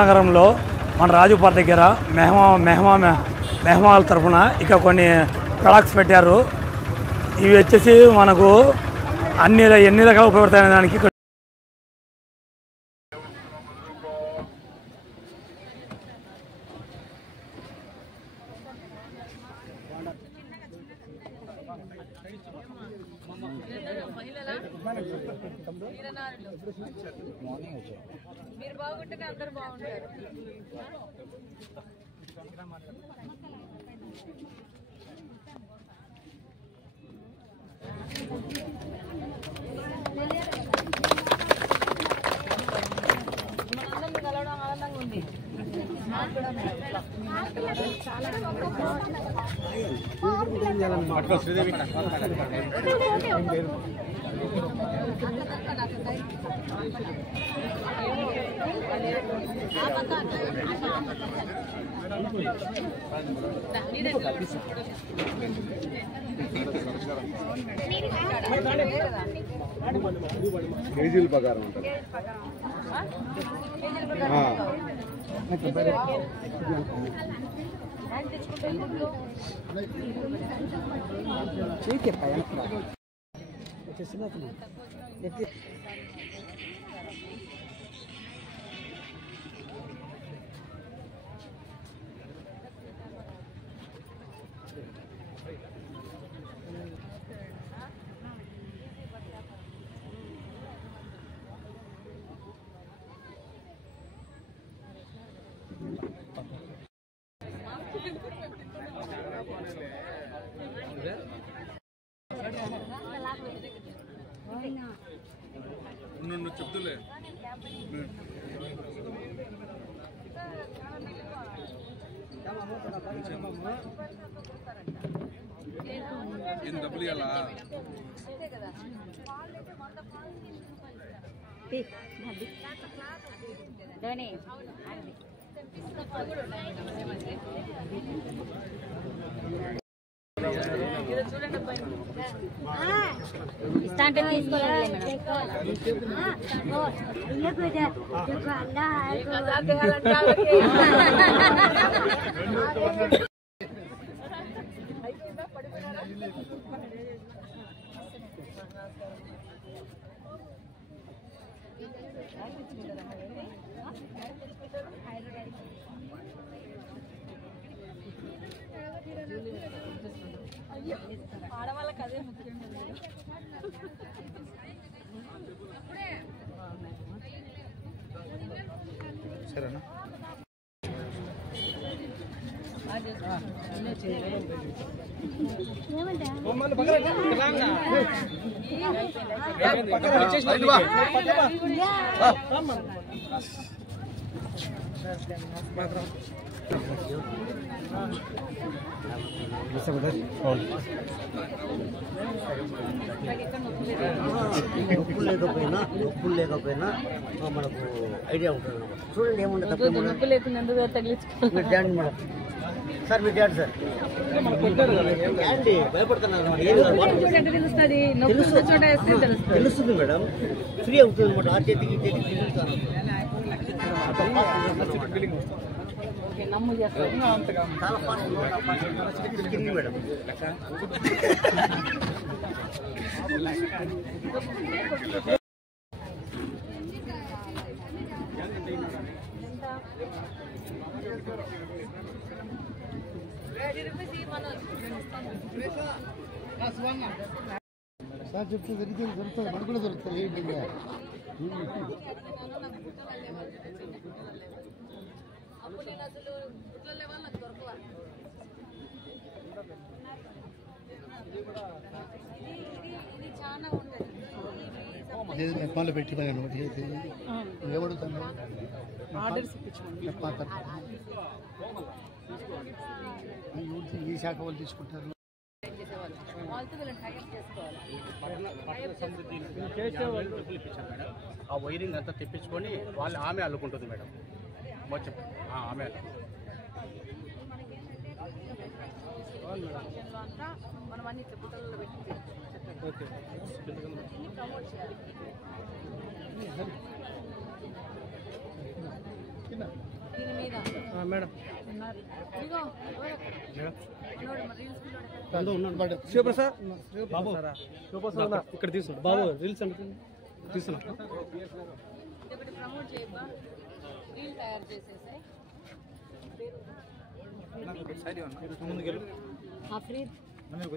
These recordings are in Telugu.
నగరంలో మన రాజుపార్ దగ్గర మెహమాల తరఫున ఇక కొన్ని ప్రొడక్ట్స్ పెట్టారు. ఇవి వచ్చేసి మనకు ఎన్ని రకాల ఉపయోగపడతాయనే దానికి మీరు బాగుంటేనే అందరూ బాగుంటారు. మనందరినీ కలవడం ఆనందంగా ఉంది. కేజీల ప్రకారం ఉంటుంది. చెప్తులే డబ్బులు ఇవ్వాలా? ఇస్తా అంటే తీసుకోవాలి. ఆడవాళ్ళకి అదే ముఖ్యం. సరేనా? నొప్పులు లేకపోయినా మనకు ఐడియా ఉంటుంది. చూడండి ఏముండదు. నొప్పి లేకుండా డాడీ మేడం సార్, మీ డాడీ సార్ డాడీ భయపడుతున్నారు. తెలుస్తుంది మేడం, ఫ్రీ అవుతుంది అనమాట. ఆ చేతికి నమ్ము చేస్తారు. చాలా ఫాస్ట్ మేడం. సార్ చెప్తే దొరుకుతుంది, మనకు కూడా దొరుకుతుంది. ఏంటి నేపాల్లో పెట్టి ఎవడుతాను ఈ శాఖ వాళ్ళు తీసుకుంటారు. ఆ వైరింగ్ అంతా తెప్పించుకొని వాళ్ళు ఆమె అల్లుకుంటుంది మేడం. మొత్తం ఆమె మనం అన్ని బుట్టలలో పెట్టి ప్రమోట్ చేయాలి. దీని మీద మేడం ఇదిగో నోడు మరి రీల్స్ శివప్రసాద్ బాబు ఇక్కడ తీసుకున్నా బాబు రీల్స్ అంటే తీసుకున్నా ఒకటి ప్రమోట్ చేయబ్బా రీల్ తయారు చేసేసాయి ఆఫ్రీద్ మేడం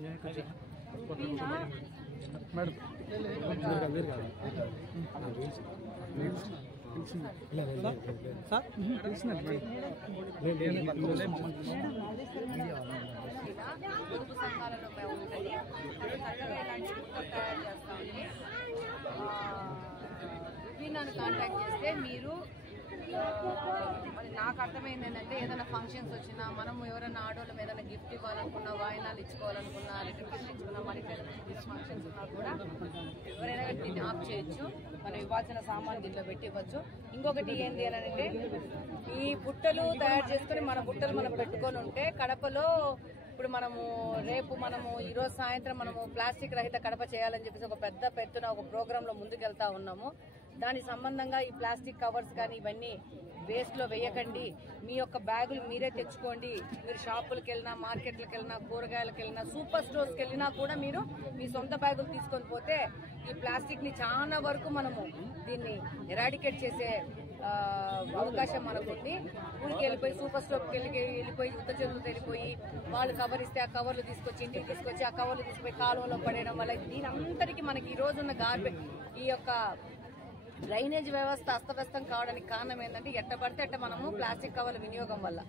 సార్ పొదుపు సంఘాలలో ఉంటాయి చక్కగా ఇలాంటి కుక్కలు తయారు చేస్తామండి నన్ను కాంటాక్ట్ చేస్తే మీరు మరి నాకు అర్థమైంది ఏంటంటే ఏదైనా ఫంక్షన్స్ వచ్చినా మనం ఎవరైనా ఆడవాళ్ళం ఏదైనా గిఫ్ట్ ఇవ్వాలనుకున్నా వాయినాలు ఇచ్చుకోవాలనుకున్నా రిటర్న్ గిఫ్ట్ ఇచ్చుకున్నా మనీ ఫంక్షన్స్ ఉన్నా కూడా ఎవరైనా దీన్ని ఆఫ్ చేయొచ్చు మనం ఇవ్వాల్సిన సామాన్ దీంట్లో పెట్టి ఇవ్వచ్చు. ఇంకొకటి ఏంటి అని అంటే ఈ బుట్టలు తయారు చేసుకుని మన బుట్టలు మనం పెట్టుకొని ఉంటే కడపలో ఇప్పుడు మనము ఈరోజు సాయంత్రం మనము ప్లాస్టిక్ రహిత కడప చేయాలని చెప్పేసి ఒక పెద్ద పెట్టున ఒక ప్రోగ్రామ్ లో ముందుకెళ్తా ఉన్నాము. దానికి సంబంధంగా ఈ ప్లాస్టిక్ కవర్స్ కానీ ఇవన్నీ వేస్ట్ లో వేయకండి. మీ యొక్క బ్యాగులు మీరే తెచ్చుకోండి. మీరు షాపులకు వెళ్ళినా, మార్కెట్లకు వెళ్ళినా, కూరగాయలకు వెళ్ళినా, సూపర్ స్టోర్స్కి వెళ్ళినా కూడా మీరు మీ సొంత బ్యాగులు తీసుకొని పోతే ఈ ప్లాస్టిక్ ని చాలా వరకు మనము దీన్ని ఎరాడికేట్ చేసే అవకాశం మనకుంది. ఊరికి వెళ్ళిపోయి సూపర్ స్టోర్కి వెళ్ళిపోయి ఉత్త చేతులతో వెళ్ళిపోయి వాళ్ళు కవర్ ఇస్తే ఆ కవర్లు తీసుకొచ్చి ఇంటికి తీసుకొచ్చి ఆ కవర్లు తీసుకుపోయి కాలువలో పడేయడం వల్ల దీని అంతటికి మనకి ఈ రోజున్న ఈ యొక్క డ్రైనేజ్ వ్యవస్థ అస్తవ్యస్తం కావడానికి కారణం ఏంటంటే ఎట్ట పడితే అట్ట మనము ప్లాస్టిక్ కవర్ల వినియోగం వల్ల.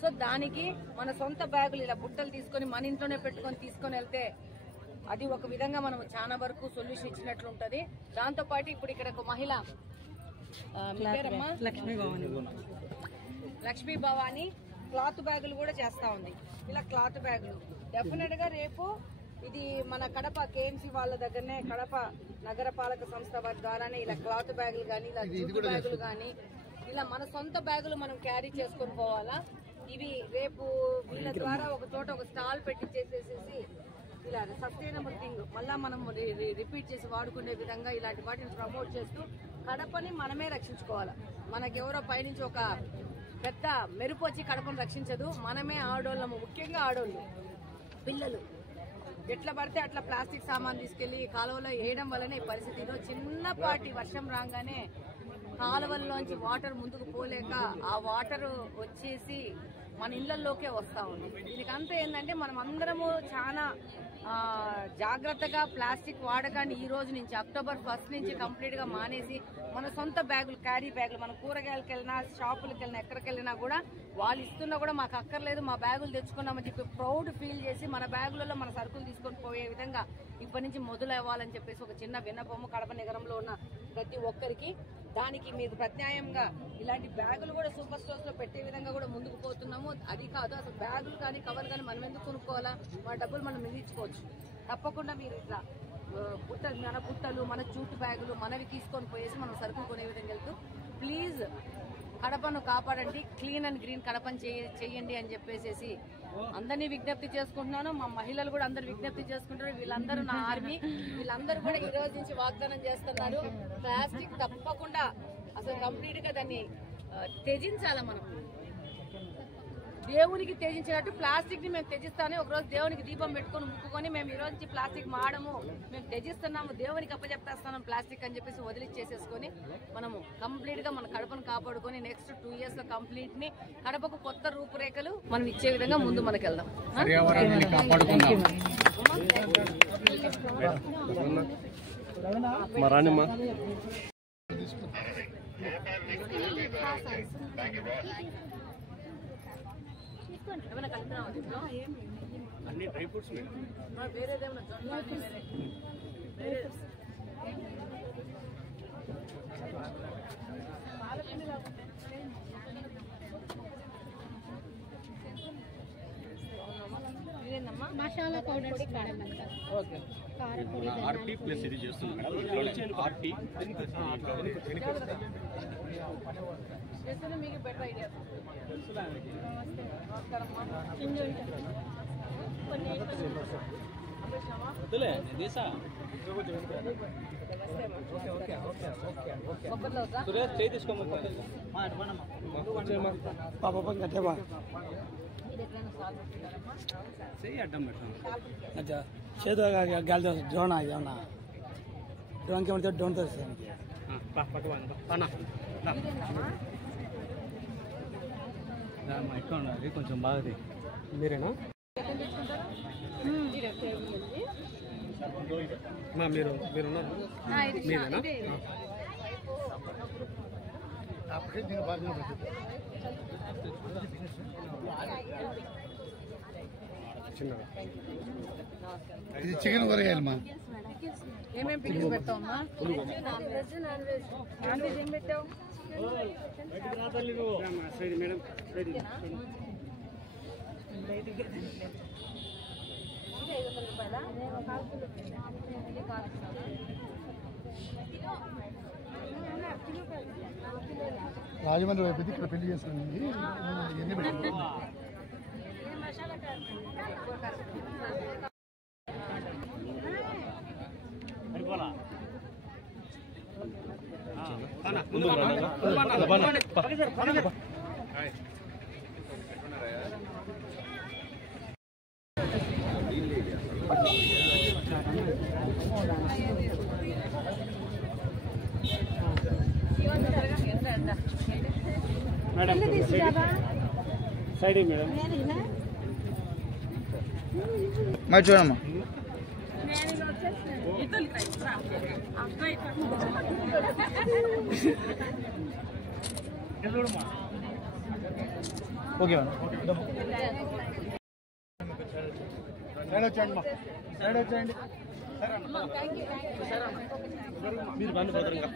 సో దానికి మన సొంత బ్యాగులు ఇలా బుట్టలు తీసుకొని మన ఇంట్లోనే పెట్టుకొని తీసుకొని వెళ్తే అది ఒక విధంగా మనం చాలా వరకు సొల్యూషన్ ఇచ్చినట్లు ఉంటుంది. దాంతోపాటు ఇప్పుడు ఇక్కడ ఒక మహిళ లక్ష్మీ భవాని క్లాత్ బ్యాగులు కూడా చేస్తా ఉంది. ఇలా క్లాత్ బ్యాగులు డెఫినెట్ గా రేపు ఇది మన కడప కేఎంసీ వాళ్ళ దగ్గరనే కడప నగరపాలక సంస్థ వారి ద్వారానే ఇలా క్లాత్ బ్యాగులు కానీ ఇలా జూట్ బ్యాగులు కానీ ఇలా మన సొంత బ్యాగులు మనం క్యారీ చేసుకొని పోవాలా. ఇవి రేపు వీళ్ళ ద్వారా ఒక చోట ఒక స్టాల్ పెట్టి చేసేసేసి ఇలా సస్టైనబుల్ థింగ్ మళ్ళా మనం రిపీట్ చేసి వాడుకునే విధంగా ఇలాంటి వాటిని ప్రమోట్ చేస్తూ కడపని మనమే రక్షించుకోవాలి. మనకెవరో పైనుంచి ఒక పెద్ద మెరుపు వచ్చి కడపను రక్షించదు. మనమే ఆడోళ్ళము, ముఖ్యంగా ఆడోళ్ళు పిల్లలు ఎట్లా పడితే అట్లా ప్లాస్టిక్ సామాన్ తీసుకెళ్లి కాలువలో వేయడం వల్లనే ఈ పరిస్థితిలో చిన్నపాటి వర్షం రాగానే కాలువల్లోంచి వాటర్ ముందుకు పోలేక ఆ వాటర్ వచ్చేసి మన ఇళ్లలోకే వస్తా ఉంది. దీనికంతా ఏంటంటే మనం అందరము చాలా జాగ్రత్తగా ప్లాస్టిక్ వాడకాన్ని ఈ రోజు నుంచి అక్టోబర్ 1 నుంచి కంప్లీట్ గా మానేసి మన సొంత బ్యాగులు, క్యారీ బ్యాగులు, మన కూరగాయలకు వెళ్ళినా, షాపులకు వెళ్ళినా, ఎక్కడికి వెళ్ళినా కూడా వాళ్ళు ఇస్తున్నా కూడా మాకు అక్కర్లేదు, మా బ్యాగులు తెచ్చుకున్నామని చెప్పి ప్రౌడ్ ఫీల్ చేసి మన బ్యాగులలో మన సరుకులు తీసుకొని పోయే విధంగా ఇప్పటి నుంచి మొదలవ్వాలని చెప్పేసి ఒక చిన్న విన్నపము కడప నగరంలో ఉన్న ప్రతి ఒక్కరికి. దానికి మీరు ప్రత్యామ్నాయంగా ఇలాంటి బ్యాగులు కూడా సూపర్ స్టోర్స్ లో పెట్టే విధంగా కూడా ముందుకు పోతున్నాము. అది కాదు అసలు బ్యాగులు కానీ కవర్లు కానీ మనం ఎందుకు కొనుక్కోవాలా, మన డబ్బులు మనం మిగిలించుకోవచ్చు. తప్పకుండా మీరు ఇట్లా మన బుట్టలు, మన జూట్ బ్యాగులు మనవి తీసుకొని పోయేసి మనం సరుకులు కొనే విధంగా వెళ్తూ ప్లీజ్ కడపను కాపాడండి, క్లీన్ అండ్ గ్రీన్ కడపను చేయండి అని చెప్పేసి అందరినీ విజ్ఞప్తి చేసుకుంటున్నాను. మా మహిళలు కూడా అందరు విజ్ఞప్తి చేసుకుంటారు. వీళ్ళందరూ నా ఆర్మీ, వీళ్ళందరూ కూడా ఈ రోజు నుంచి వాగ్దానం చేస్తున్నారు. ప్లాస్టిక్ తప్పకుండా అసలు కంప్లీట్ గా దాన్ని త్యజించాల. మనం దేవునికి త్యజించినట్టు ప్లాస్టిక్ ని మేము త్యజిస్తానే ఒకరోజు దేవునికి దీపం పెట్టుకొని ముక్కుకొని మేము ఈ రోజు నుంచి ప్లాస్టిక్ మాడము, మేము త్యజిస్తున్నాము, దేవునికి అప్పచెప్పేస్తున్నాం ప్లాస్టిక్ అని చెప్పేసి వదిలిచ్చేసేసుకొని మనము కంప్లీట్ గా మన కడపను కాపాడుకొని నెక్స్ట్ 2 years లో కంప్లీట్ ని కడపకు కొత్త రూపురేఖలు మనం ఇచ్చే విధంగా ముందు మనకు వెళ్దాం. ఏమైనా కలుపుతున్నావా దీంట్లో? అన్ని డ్రై ఫ్రూట్స్ వేరేదేమన్నా జొన్న వేరే మసాలా పౌడర్స్ ఓకే ఆర్టీ ప్లస్ ఇది చేస్తున్నాం మేడం. ఆర్టీ చేస్తేనే మీకు బెటర్ ఐడియా. కొన్ని పాప కట్టేమా अच्छा చేదు గాలి డ్రోన్ ఏమన్నా డ్రోన్కి ఏమంటే డ్రోన్ తెలుస్తుంది ఎక్కడ ఉండాలి కొంచెం బాగా మీరేనా మీరున్నారు మీరేనా ఇది చికెన్ కూరగాయలమ్మా ఏమేమి పిల్లలు పెట్టావమ్మా నాన్ వెజ్ ఏం పెట్టావు రాజమండ్రి వైపు ఇక్కడ పెళ్లి చేస్తాను ఎన్ని పెట్టింది మేడం సైడ్ మేడం మరి చూడమ్మా ఓకే సైడ్ వచ్చేయండి సైడ్ వచ్చేయండి మీరు బండి భద్రంగా